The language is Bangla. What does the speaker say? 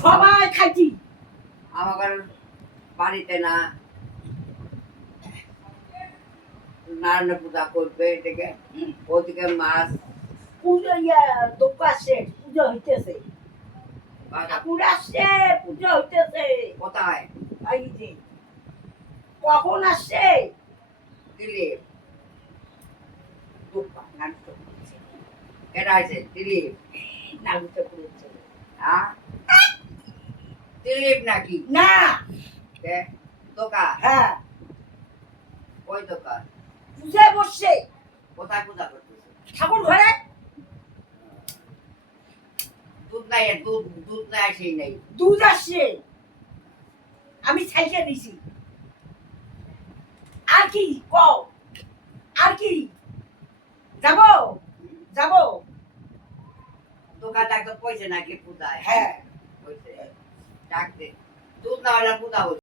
সবাই খাইছি। আমার বাড়িতে না নারায়ণ পূজা করবে এদিকে ওদিকে মাছ পুজো দোকা আসছে, পুজো হইতেছে, ঠাকুর আসছে, পুজো হইতেছে। কোথায় এই যে কখন আসছে দিলীপ দোকা নাটক করছে, এটা আছে দিলীপ নাটক করেছে। হ্যাঁ দিলীপ নাকি না, কে? দোকান হ্যাঁ ওই দোকান পূজায় বসছে কোথায় পূজা করতেছে ঠাকুর ঘরে। দুধ নাই দুধ দুধ নাই সেই নেই দুধ আসছে, আমি ছাইকে দিছি। আর কি কও, আর কি যাবো যাবো। দোকান ডাক্তার পয়সা নাকি পূজায় হ্যাঁ পয়সা ডাক দে দুধ না হলে পূজা হচ্ছে